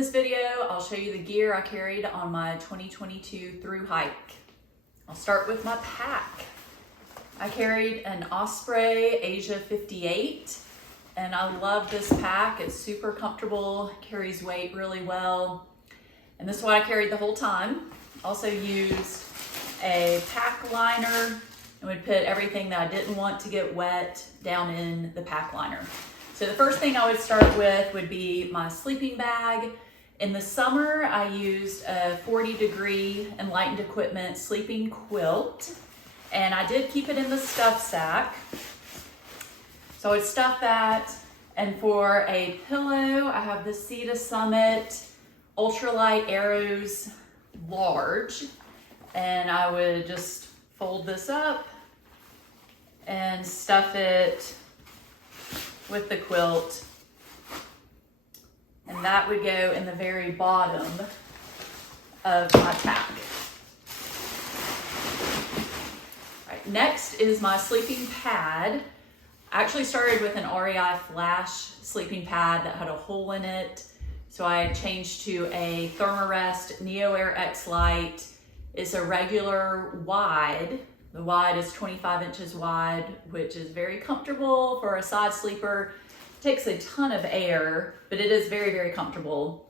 this video, I'll show you the gear I carried on my 2022 Thru Hike. I'll start with my pack. I carried an Osprey Eja 58, and I love this pack. It's super comfortable, carries weight really well, and this is what I carried the whole time. Also used a pack liner and would put everything that I didn't want to get wet down in the pack liner. So the first thing I would start with would be my sleeping bag. In the summer, I used a 40-degree Enlightened Equipment sleeping quilt, and I did keep it in the stuff sack. So I would stuff that, and for a pillow, I have the Sea to Summit Ultralight Arrows Large, and I would just fold this up and stuff it with the quilt, and that would go in the very bottom of my pack. All right, next is my sleeping pad. I actually started with an REI Flash sleeping pad that had a hole in it, so I changed to a Thermarest Neo Air X Lite. It's a regular wide. The wide is 25 inches wide, which is very comfortable for a side sleeper. It takes a ton of air, but it is very, very comfortable.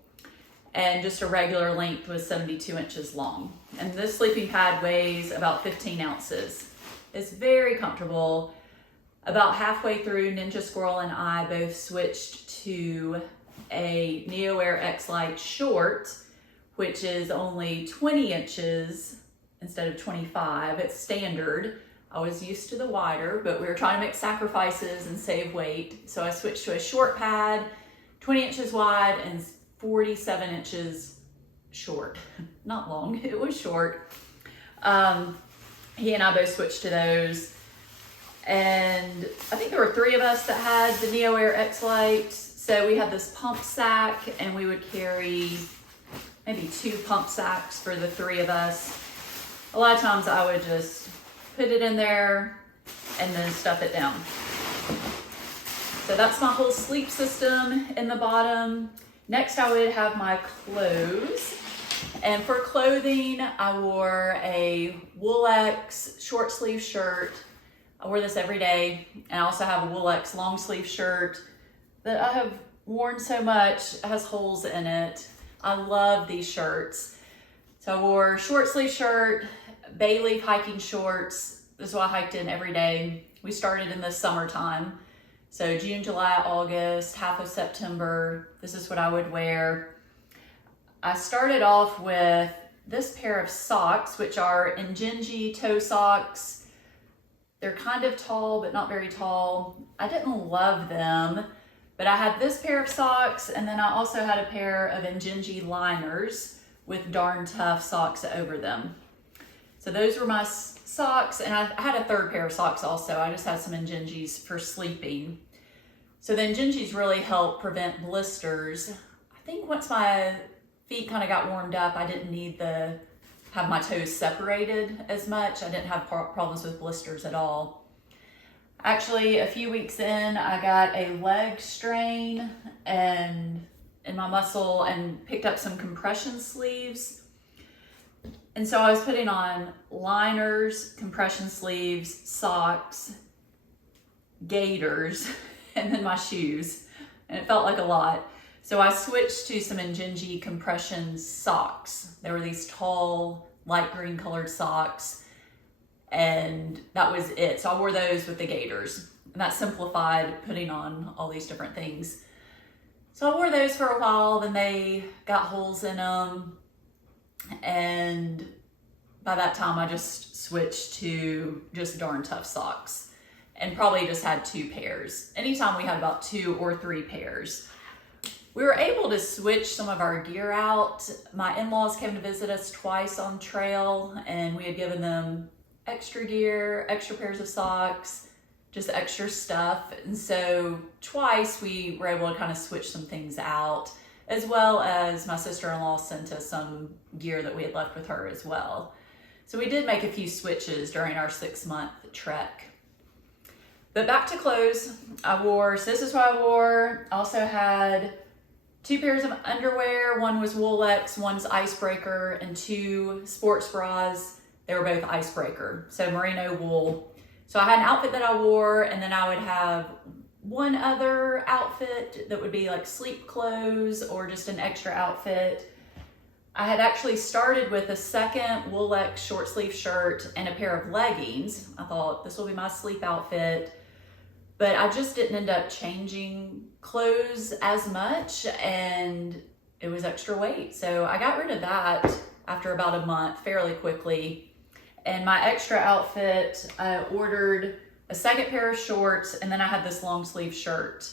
And just a regular length was 72 inches long. And this sleeping pad weighs about 15 ounces. It's very comfortable. About halfway through, Ninja Squirrel and I both switched to a Neo Air X Lite short, which is only 20 inches instead of 25. It's standard. I was used to the wider, but we were trying to make sacrifices and save weight. So I switched to a short pad, 20 inches wide and 47 inches short. Not long, it was short. He and I both switched to those. And I think there were 3 of us that had the Neo Air X Lite. So we had this pump sack, and we would carry maybe 2 pump sacks for the 3 of us. A lot of times I would just put it in there and then stuff it down. So that's my whole sleep system in the bottom. Next I would have my clothes. And for clothing, I wore a Woolx short sleeve shirt. I wore this every day. And I also have a Woolx long sleeve shirt that I have worn so much. It has holes in it. I love these shirts. So I wore a short sleeve shirt, bay leaf hiking shorts. This is what I hiked in every day. We started in the summertime. So June, July, August, half of September, this is what I would wear. I started off with this pair of socks, which are Injinji toe socks. They're kind of tall, but not very tall. I didn't love them, but I had this pair of socks, and then I also had a pair of Injinji liners with Darn Tough socks over them. So those were my socks, and I had a 3rd pair of socks also. I just had some Injinjis for sleeping. So the Injinjis really help prevent blisters. I think once my feet kind of got warmed up, I didn't need to have my toes separated as much. I didn't have problems with blisters at all. Actually, a few weeks in, I got a leg strain in my muscle and picked up some compression sleeves. And so I was putting on liners, compression sleeves, socks, gaiters, and then my shoes. And it felt like a lot. So I switched to some Injinji compression socks. They were these tall, light green colored socks. And that was it. So I wore those with the gaiters. And that simplified putting on all these different things. So I wore those for a while, then they got holes in them. And by that time I just switched to just Darn Tough socks and probably just had 2 pairs. Anytime we had about 2 or 3 pairs. We were able to switch some of our gear out. My in-laws came to visit us twice on trail, and we had given them extra gear, extra pairs of socks, just extra stuff. And so twice we were able to kind of switch some things out, as well as my sister-in-law sent us some gear that we had left with her as well. So we did make a few switches during our 6-month trek. But back to clothes, so this is what I wore. I also had 2 pairs of underwear. One was Woolx, one's Icebreaker, and 2 sports bras. They were both Icebreaker, so merino wool. So I had an outfit that I wore, and then I would have one other outfit that would be like sleep clothes or just an extra outfit. I had actually started with a second Woolx short sleeve shirt and a pair of leggings. I thought this will be my sleep outfit, but I just didn't end up changing clothes as much and it was extra weight. So I got rid of that after about a month fairly quickly. And my extra outfit, I ordered a second pair of shorts, and then I had this long sleeve shirt.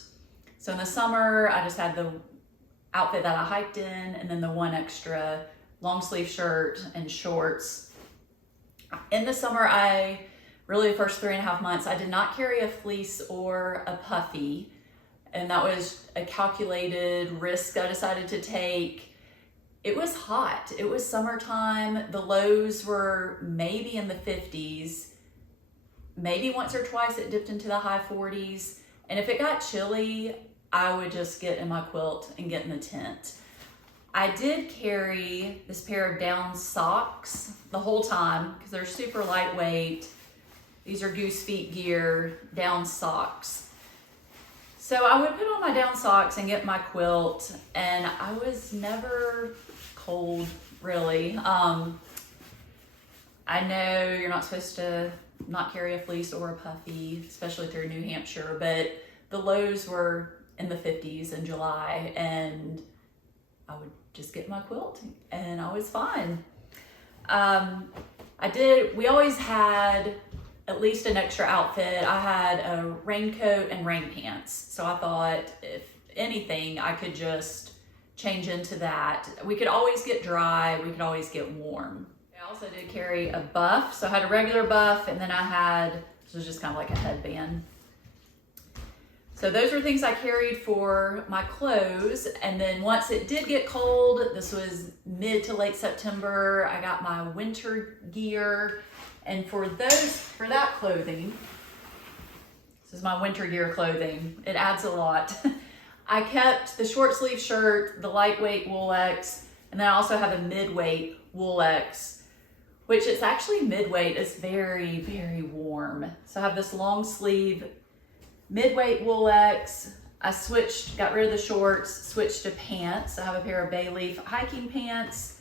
So in the summer, I just had the outfit that I hiked in, and then the one extra long sleeve shirt and shorts. In the summer, the first 3.5 months, I did not carry a fleece or a puffy, and that was a calculated risk I decided to take. It was hot. It was summertime. The lows were maybe in the 50s. Maybe once or twice it dipped into the high 40s. And if it got chilly, I would just get in my quilt and get in the tent. I did carry this pair of down socks the whole time because they're super lightweight. These are Goosefeet gear down socks. So I would put on my down socks and get my quilt, and I was never cold, really. I know you're not supposed to not carry a fleece or a puffy, especially through New Hampshire, but the lows were in the 50s in July, and I would just get my quilt and I was fine. We always had at least an extra outfit. I had a raincoat and rain pants. So I thought if anything, I could just change into that. We could always get dry, we could always get warm. I also did carry a buff. So I had a regular buff, and then I had, this was just kind of like a headband. So those were things I carried for my clothes. And then once it did get cold, this was mid to late September, I got my winter gear. And for that clothing, this is my winter gear clothing. It adds a lot. I kept the short sleeve shirt, the lightweight Woolx, and then I also have a midweight Woolx, which it's actually midweight. It's very, very warm. So I have this long sleeve midweight Woolx. I got rid of the shorts, switched to pants. I have a pair of bay leaf hiking pants.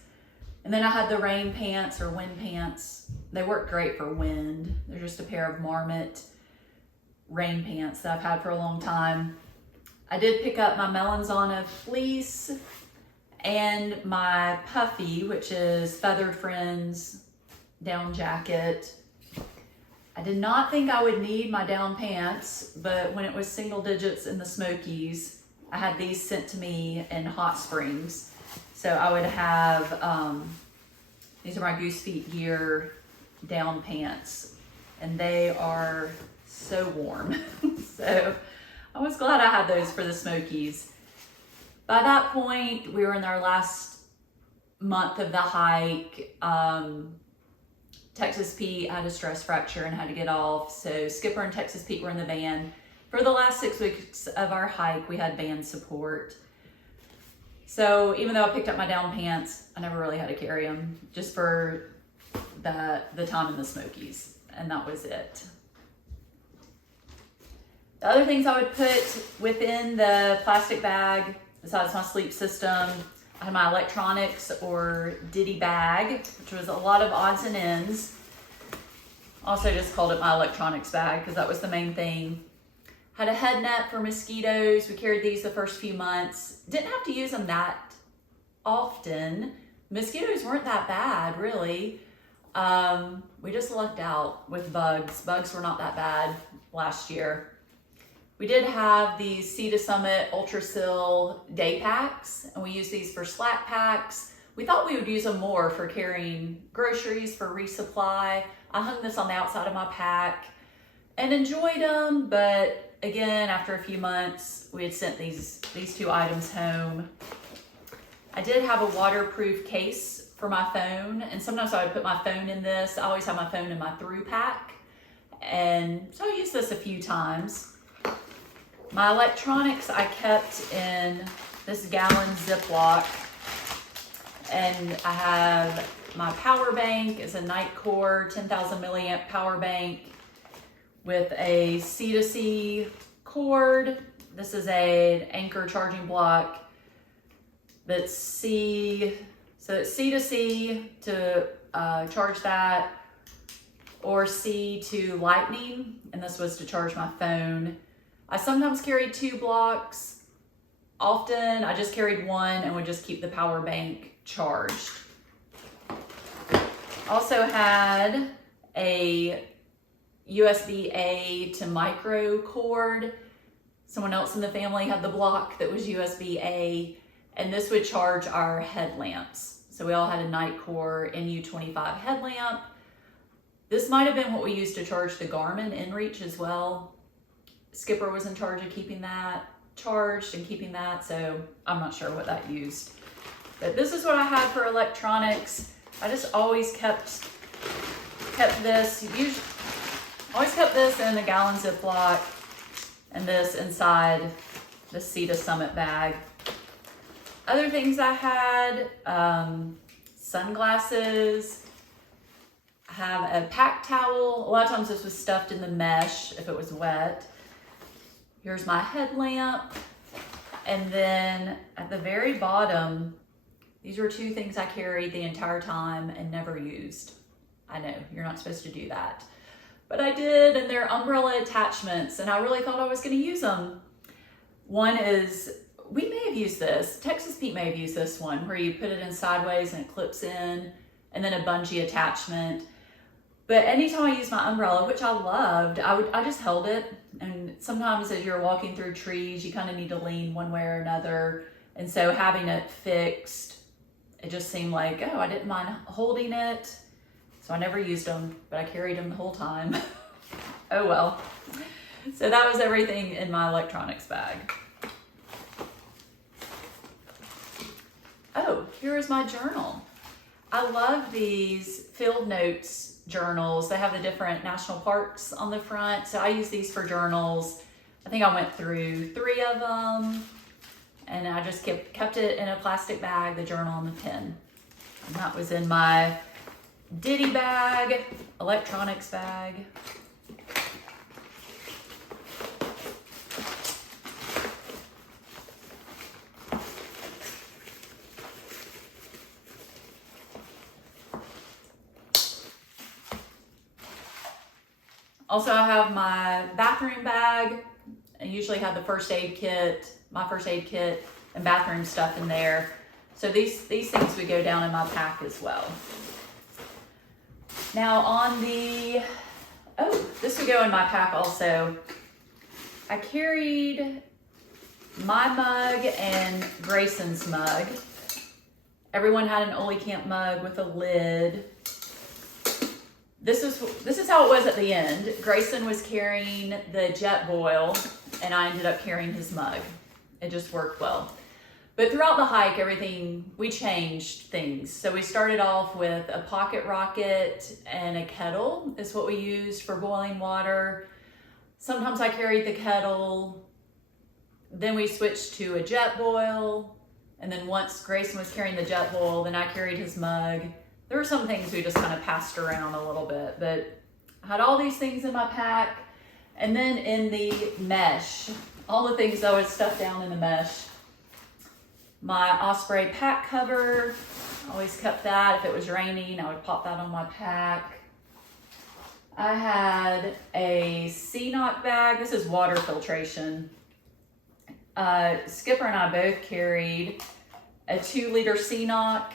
And then I had the rain pants or wind pants. They work great for wind. They're just a pair of Marmot rain pants that I've had for a long time. I did pick up my Melanzana Fleece and my puffy, which is Feathered Friends down jacket. I did not think I would need my down pants, but when it was single digits in the Smokies, I had these sent to me in Hot Springs. So I would have, these are my Goosefeet gear down pants, and they are so warm. So I was glad I had those for the Smokies. By that point, we were in our last month of the hike. Texas Pete had a stress fracture and had to get off. So Skipper and Texas Pete were in the van. For the last 6 weeks of our hike, we had van support. So even though I picked up my down pants, I never really had to carry them, just for the time in the Smokies, and that was it. The other things I would put within the plastic bag, besides my sleep system, I had my electronics or Ditty Bag, which was a lot of odds and ends. Also just called it my electronics bag because that was the main thing. Had a head net for mosquitoes. We carried these the first few months. Didn't have to use them that often. Mosquitoes weren't that bad, really. We just lucked out with bugs. Bugs were not that bad last year. We did have these Sea to Summit Ultra Sil day packs, and we used these for slack packs. We thought we would use them more for carrying groceries, for resupply. I hung this on the outside of my pack and enjoyed them, but again, after a few months, we had sent these 2 items home. I did have a waterproof case for my phone, and sometimes I would put my phone in this. I always have my phone in my through pack, and so I used this a few times. My electronics I kept in this gallon Ziploc, and I have my power bank. It's a Nitecore 10,000 milliamp power bank with a C2C cord. This is an Anchor charging block that's so it's C2C to charge that, or C to lightning, and this was to charge my phone. I sometimes carried 2 blocks. Often I just carried one and would just keep the power bank charged. Also had a USB-A to micro cord. Someone else in the family had the block that was USB-A, and this would charge our headlamps. So we all had a Nitecore NU25 headlamp. This might have been what we used to charge the Garmin inReach as well. Skipper was in charge of keeping that charged and keeping that, so I'm not sure what that used. But this is what I had for electronics. I just always kept this. Always kept this in a gallon Ziploc, and this inside the Sea to Summit bag. Other things I had, sunglasses. I have a pack towel. A lot of times this was stuffed in the mesh if it was wet. Here's my headlamp. And then at the very bottom, these were 2 things I carried the entire time and never used. I know, you're not supposed to do that. But I did, and they're umbrella attachments, and I really thought I was gonna use them. One is, we may have used this, Texas Pete may have used this one, where you put it in sideways and it clips in, and then a bungee attachment. But anytime I used my umbrella, which I loved, I just held it. And sometimes as you're walking through trees, you kind of need to lean one way or another. And so having it fixed, it just seemed like, oh, I didn't mind holding it. So I never used them, but I carried them the whole time. Oh well. So that was everything in my electronics bag. Oh, here is my journal. I love these field notes journals. They have the different national parks on the front. So I use these for journals. I think I went through 3 of them, and I just kept it in a plastic bag, the journal and the pen. And that was in my Ditty Bag, electronics bag. Also, I have my bathroom bag. I usually have the first aid kit, my first aid kit, and bathroom stuff in there. So these things would go down in my pack as well. Now on the, this would go in my pack also. I carried my mug and Grayson's mug. Everyone had an Ole Camp mug with a lid. This is how it was at the end. Grayson was carrying the jet boil, and I ended up carrying his mug. It just worked well. But throughout the hike, we changed things. So we started off with a pocket rocket and a kettle is what we used for boiling water. Sometimes I carried the kettle. Then we switched to a jet boil. And then once Grayson was carrying the jet boil, then I carried his mug. There were some things we just kind of passed around a little bit, but I had all these things in my pack. And then in the mesh, all the things I would stuff down in the mesh. My Osprey pack cover, always kept that. If it was raining, I would pop that on my pack. I had a C-Knock bag. This is water filtration. Skipper and I both carried a 2-liter C-Knock.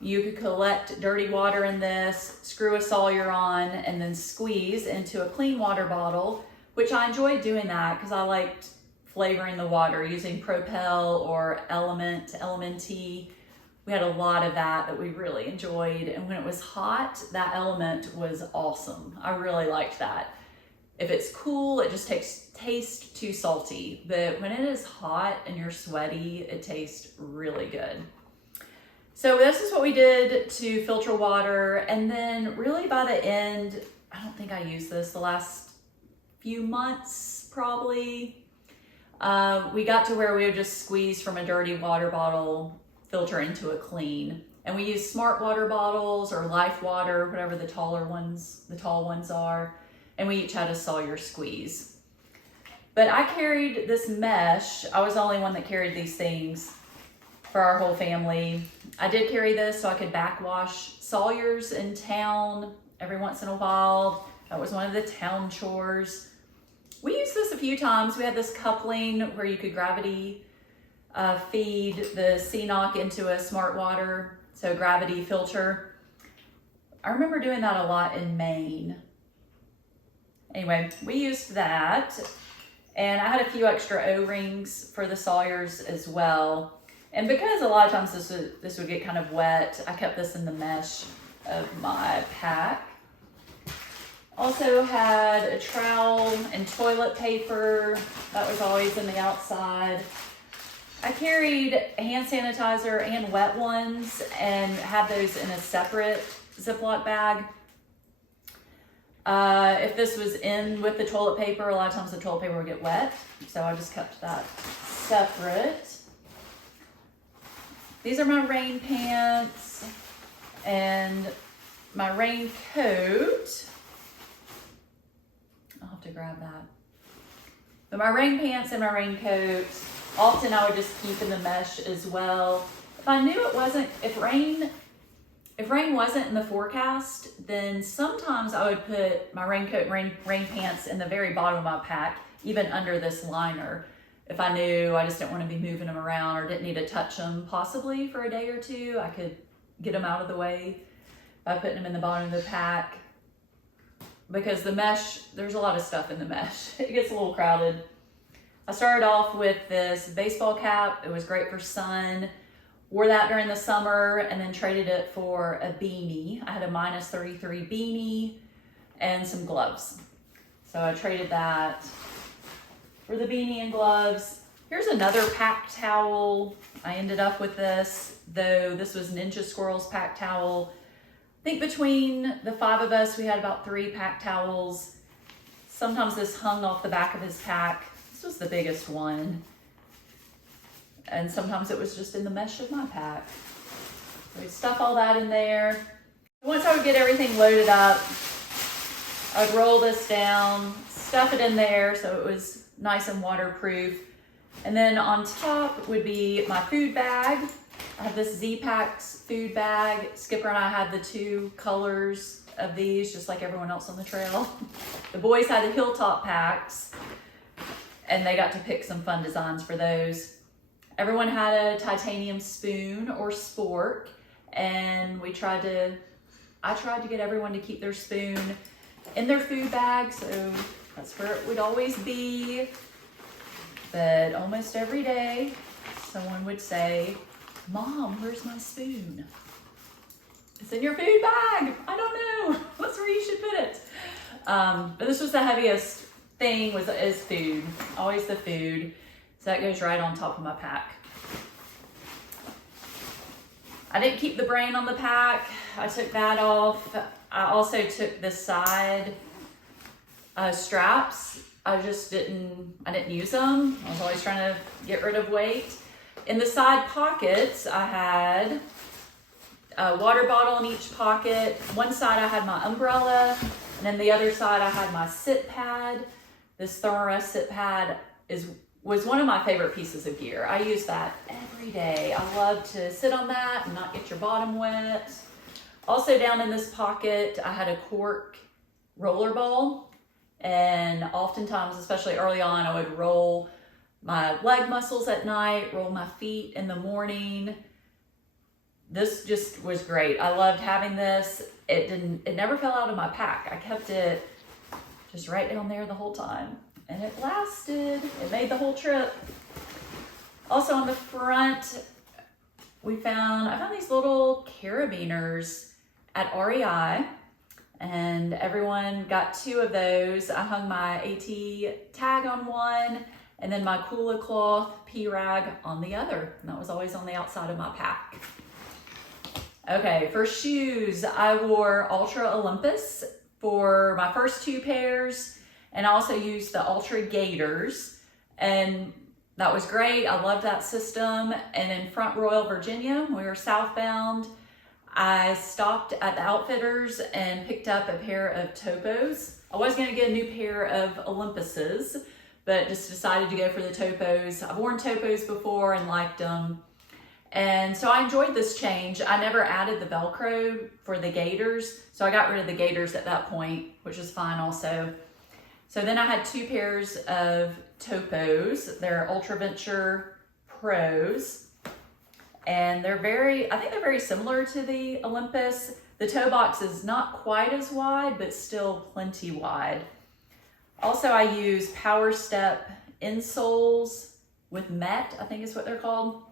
You could collect dirty water in this, screw a Sawyer on, and then squeeze into a clean water bottle, which I enjoyed doing that because I liked flavoring the water using Propel or Element-T. We had a lot of that we really enjoyed. And when it was hot, that Element was awesome. I really liked that. If it's cool, it just tastes too salty. But when it is hot and you're sweaty, it tastes really good. So this is what we did to filter water. And then really by the end, I don't think I used this the last few months probably. we got to where we would just squeeze from a dirty water bottle, filter into a clean. And we use smart water bottles or Life Water, whatever the tall ones are. And we each had a Sawyer squeeze. But I carried this mesh. I was the only one that carried these things for our whole family. I did carry this so I could backwash Sawyers in town every once in a while. That was one of the town chores. We used this a few times. We had this coupling where you could gravity feed the CNOC into a smart water. So gravity filter. I remember doing that a lot in Maine. Anyway, we used that. And I had a few extra O-rings for the Sawyers as well. And because a lot of times this would get kind of wet, I kept this in the mesh of my pack. Also had a trowel and toilet paper. That was always in the outside. I carried hand sanitizer and wet ones and had those in a separate Ziploc bag. If this was in with the toilet paper, a lot of times the toilet paper would get wet, so I just kept that separate. These are my rain pants and my raincoat. I'll have to grab that. But my rain pants and my raincoat, often I would just keep in the mesh as well. If I knew it wasn't, if rain wasn't in the forecast, then sometimes I would put my raincoat and rain pants in the very bottom of my pack, even under this liner. If I knew I just didn't want to be moving them around or didn't need to touch them possibly for a day or two, I could get them out of the way by putting them in the bottom of the pack. Because the mesh, there's a lot of stuff in the mesh. It gets a little crowded. I started off with this baseball cap. It was great for sun. Wore that during the summer and then traded it for a beanie. I had a -33 beanie and some gloves. So I traded that for the beanie and gloves. Here's another pack towel. I ended up with this, though this was Ninja Squirrel's pack towel. I think between the 5 of us, we had about 3 pack towels. Sometimes this hung off the back of his pack. This was the biggest one. And sometimes it was just in the mesh of my pack. So we'd stuff all that in there. Once I would get everything loaded up, I'd roll this down, stuff it in there so it was nice and waterproof. And then on top would be my food bag. I have this ZPacks Food Bag. Skipper and I had the 2 colors of these, just like everyone else on the trail. The boys had the Hilltop packs, and they got to pick some fun designs for those. Everyone had a titanium spoon or spork, and I tried to get everyone to keep their spoon in their food bag, so that's where it would always be. But almost every day, someone would say, "Mom, where's my spoon?" "It's in your food bag." "I don't know. That's where you should put it." But this was the heaviest thing, is food. Always the food. So that goes right on top of my pack. I didn't keep the brain on the pack. I took that off. I also took the side straps. I didn't use them. I was always trying to get rid of weight. In the side pockets, I had a water bottle in each pocket. One side I had my umbrella, and then the other side I had my sit pad. This Thermarest sit pad was one of my favorite pieces of gear. I use that every day. I love to sit on that and not get your bottom wet. Also down in this pocket, I had a cork roller ball, and oftentimes, especially early on, I would roll my leg muscles at night, roll my feet in the morning. This just was great. I loved having this. It never fell out of my pack. I kept it just right down there the whole time, and it lasted. It made the whole trip. Also on the front, I found these little carabiners at REI, and everyone got 2 of those. I hung my AT tag on one, and then my Kula Cloth P-rag on the other. And that was always on the outside of my pack. Okay, for shoes, I wore Altra Olympus for my first 2 pairs, and I also used the Ultra Gators. And that was great. I loved that system. And in Front Royal, Virginia, we were southbound. I stopped at the Outfitters and picked up a pair of Topos. I was gonna get a new pair of Olympuses, but just decided to go for the Topos. I've worn Topos before and liked them. And so I enjoyed this change. I never added the Velcro for the gaiters, so I got rid of the gaiters at that point, which is fine also. So then I had 2 pairs of Topos. They're Ultraventure Pros. And I think they're very similar to the Olympus. The toe box is not quite as wide, but still plenty wide. Also, I use Power Step insoles with Met, I think is what they're called.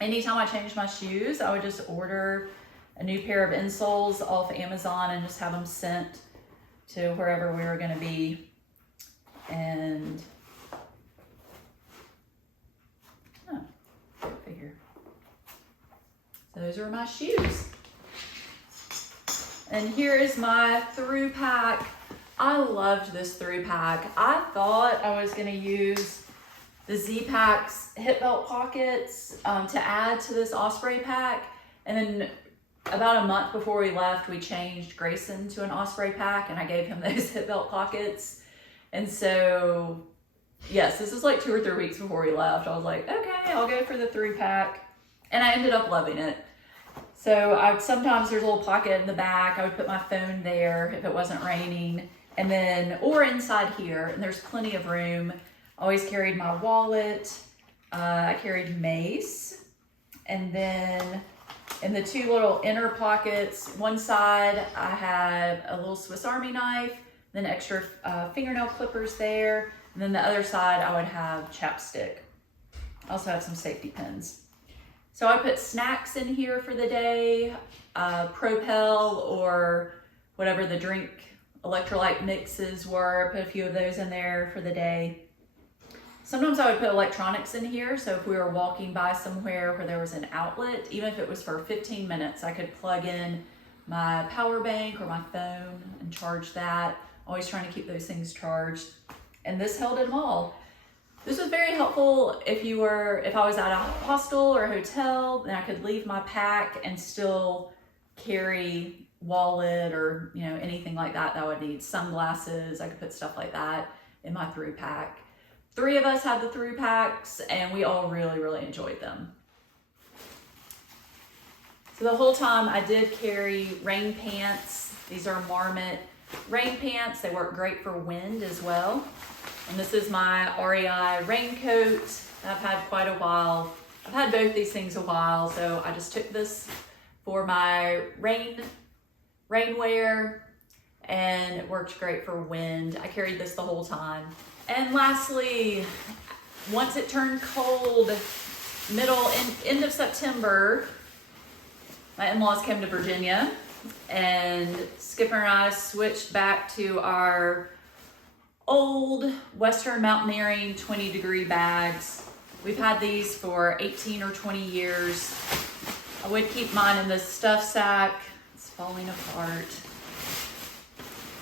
Anytime I change my shoes, I would just order a new pair of insoles off Amazon and just have them sent to wherever we were gonna be. And, go figure. So those are my shoes. And here is my Thru pack. I loved this Thru pack. I thought I was gonna use the ZPacks hip belt pockets to add to this Osprey pack. And then about a month before we left, we changed Grayson to an Osprey pack and I gave him those hip belt pockets. And so, yes, this was like 2 or 3 weeks before we left. I was like, okay, I'll go for the Thru pack. And I ended up loving it. So sometimes there's a little pocket in the back. I would put my phone there if it wasn't raining. And then, or inside here, and there's plenty of room. Always carried my wallet. I carried mace. And then in the 2 little inner pockets, one side I had a little Swiss Army knife, then extra fingernail clippers there. And then the other side I would have chapstick. I also have some safety pins. So I put snacks in here for the day, Propel or whatever the drink electrolyte mixes were. I put a few of those in there for the day. Sometimes I would put electronics in here, so if we were walking by somewhere where there was an outlet, even if it was for 15 minutes, I could plug in my power bank or my phone and charge that. Always trying to keep those things charged. And this held them all. This was very helpful if I was at a hostel or a hotel, then I could leave my pack and still carry wallet or anything like that I would need. Sunglasses, I could put stuff like that in my Thru pack. 3 of us had the Thru packs and we all really, really enjoyed them. So the whole time I did carry rain pants. These are Marmot rain pants. They work great for wind as well. And this is my REI raincoat I've had quite a while. I've had both these things a while, so I just took this for my rainwear, and it worked great for wind. I carried this the whole time. And lastly, once it turned cold, end of September, my in-laws came to Virginia, and Skipper and I switched back to our old Western Mountaineering 20-degree bags. We've had these for 18 or 20 years. I would keep mine in this stuff sack. It's falling apart.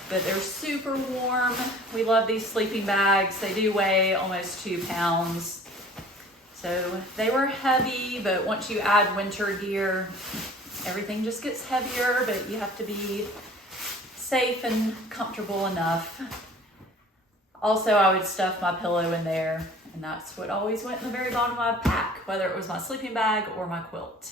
But they're super warm. We love these sleeping bags. They do weigh almost 2 pounds. So they were heavy, but once you add winter gear, everything just gets heavier, but you have to be safe and comfortable enough. Also, I would stuff my pillow in there, and that's what always went in the very bottom of my pack, whether it was my sleeping bag or my quilt.